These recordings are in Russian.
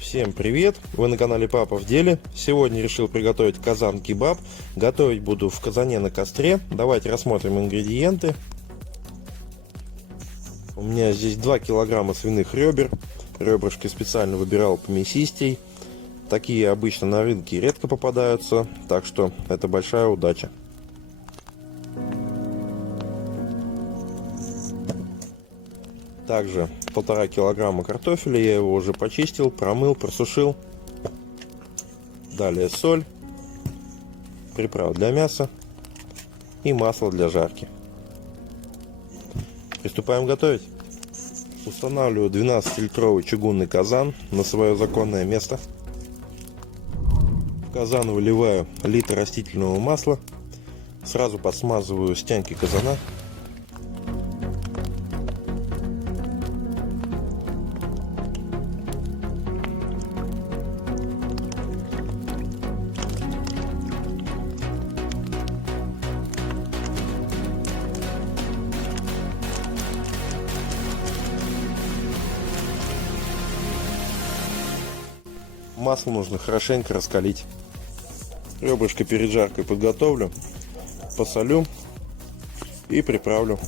Всем привет! Вы на канале Папа в деле. Сегодня решил приготовить казан-кебаб. Готовить буду в казане на костре. Давайте рассмотрим ингредиенты. У меня здесь 2 килограмма свиных ребер. Ребрышки специально выбирал помесистей. Такие обычно на рынке редко попадаются, так что это большая удача. Также 1,5 килограмма картофеля, я его уже почистил, промыл, просушил. Далее соль, приправа для мяса и масло для жарки. Приступаем готовить. Устанавливаю 12-литровый чугунный казан на свое законное место. В казан выливаю литр растительного масла. Сразу подсмазываю стенки казана. Масло нужно хорошенько раскалить. Ребрышко перед жаркой подготовлю, посолю и приправлю.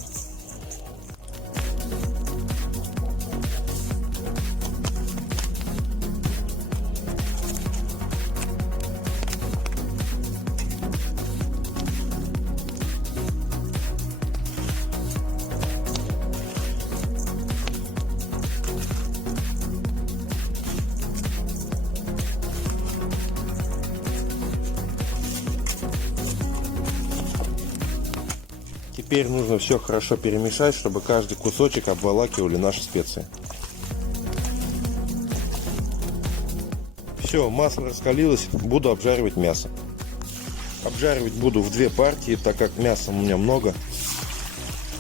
Теперь нужно все хорошо перемешать, чтобы каждый кусочек обволакивали наши специи. Все, масло раскалилось, буду обжаривать мясо. Обжаривать буду в 2 партии, так как мяса у меня много.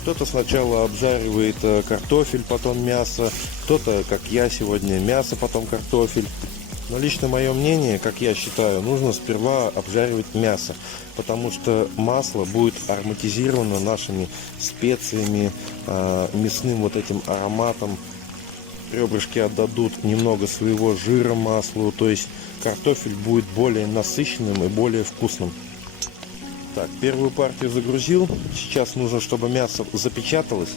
Кто-то сначала обжаривает картофель, потом мясо, кто-то, как я сегодня, мясо, потом картофель. Но лично мое мнение, как я считаю, нужно сперва обжаривать мясо, потому что масло будет ароматизировано нашими специями, мясным вот этим ароматом. Ребрышки отдадут немного своего жира маслу, то есть картофель будет более насыщенным и более вкусным. Так, первую партию загрузил. Сейчас нужно, чтобы мясо запечаталось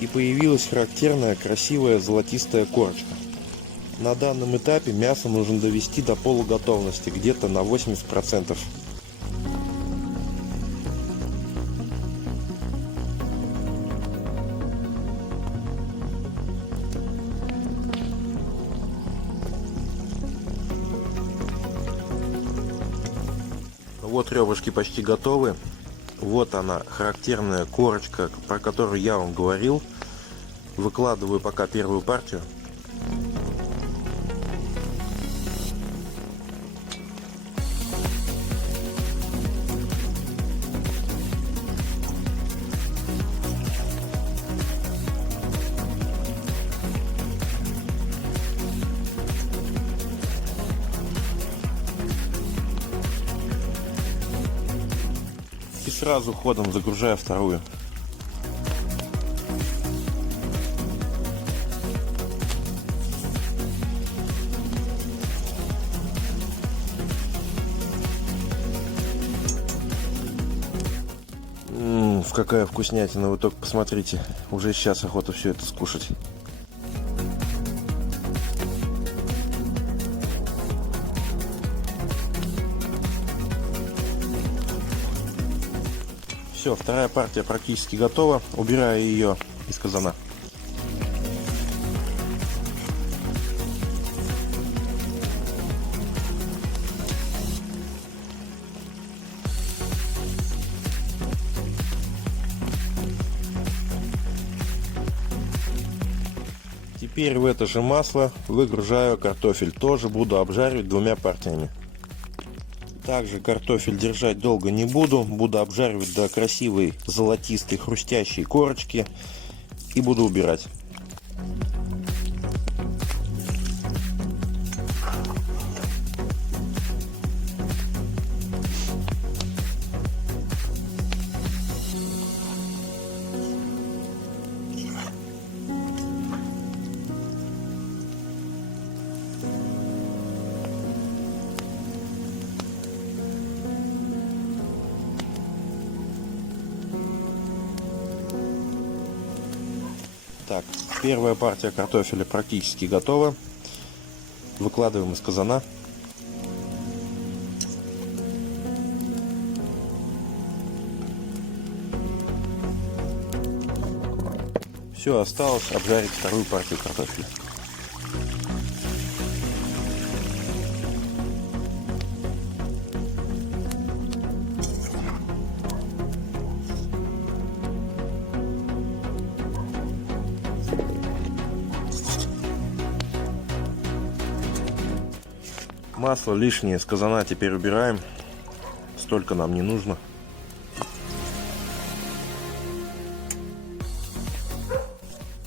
и появилась характерная красивая золотистая корочка. На данном этапе мясо нужно довести до полуготовности, где-то на 80%. Вот ребрышки почти готовы. Вот она, характерная корочка, про которую я вам говорил. Выкладываю пока первую партию. И сразу ходом загружаю вторую. Какая вкуснятина, вы только посмотрите. Уже сейчас охота все это скушать. Все, вторая партия практически готова. Убираю ее из казана. Теперь в это же масло выгружаю картофель. Тоже буду обжаривать 2 партиями. Также картофель держать долго не буду. Буду обжаривать до красивой золотистой хрустящей корочки. И буду убирать. Так, первая партия картофеля практически готова. Выкладываем из казана. Все, осталось обжарить вторую партию картофеля. Масло лишнее с казана теперь убираем. Столько нам не нужно.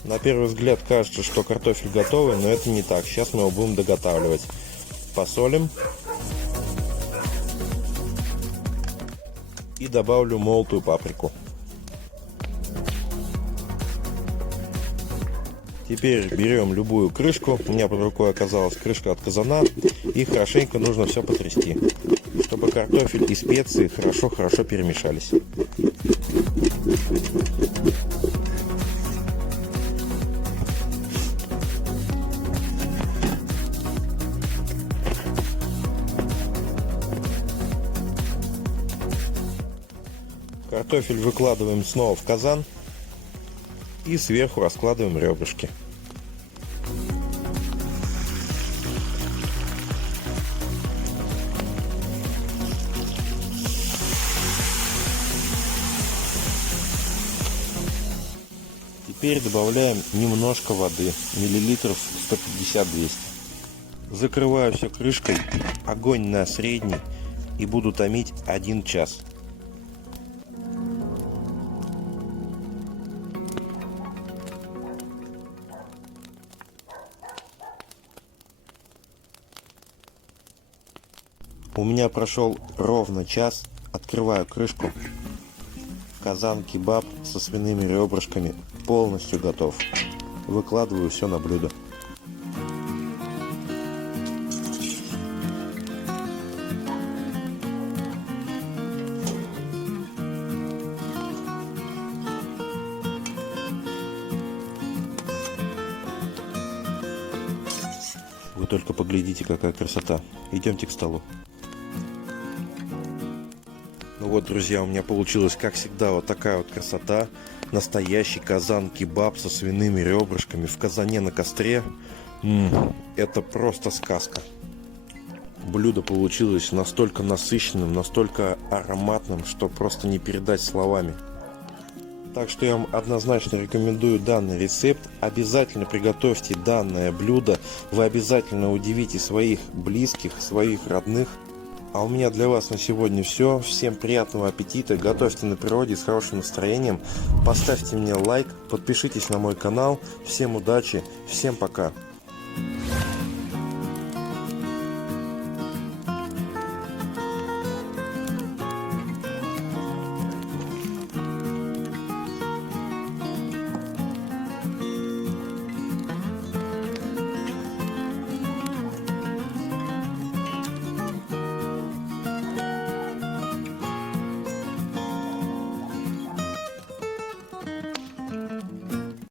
На первый взгляд кажется, что картофель готовый, но это не так. Сейчас мы его будем доготавливать. Посолим. И добавлю молотую паприку. Теперь берем любую крышку. У меня под рукой оказалась крышка от казана. И хорошенько нужно все потрясти, чтобы картофель и специи хорошо перемешались. Картофель выкладываем снова в казан и сверху раскладываем ребрышки. Теперь добавляем немножко воды, миллилитров 150-200. Закрываю все крышкой, огонь на средний и буду томить 1 час. У меня прошел ровно час. Открываю крышку. Казан-кебаб со свиными ребрышками полностью готов. Выкладываю все на блюдо. Вы только поглядите, какая красота. Идемте к столу. Ну вот, друзья, у меня получилась, как всегда, вот такая вот красота. Настоящий казан-кебаб со свиными ребрышками в казане на костре. Это просто сказка. Блюдо получилось настолько насыщенным, настолько ароматным, что просто не передать словами. Так что я вам однозначно рекомендую данный рецепт. Обязательно приготовьте данное блюдо. Вы обязательно удивите своих близких, своих родных. А у меня для вас на сегодня все. Всем приятного аппетита. Готовьте на природе с хорошим настроением. Поставьте мне лайк. Подпишитесь на мой канал. Всем удачи. Всем пока.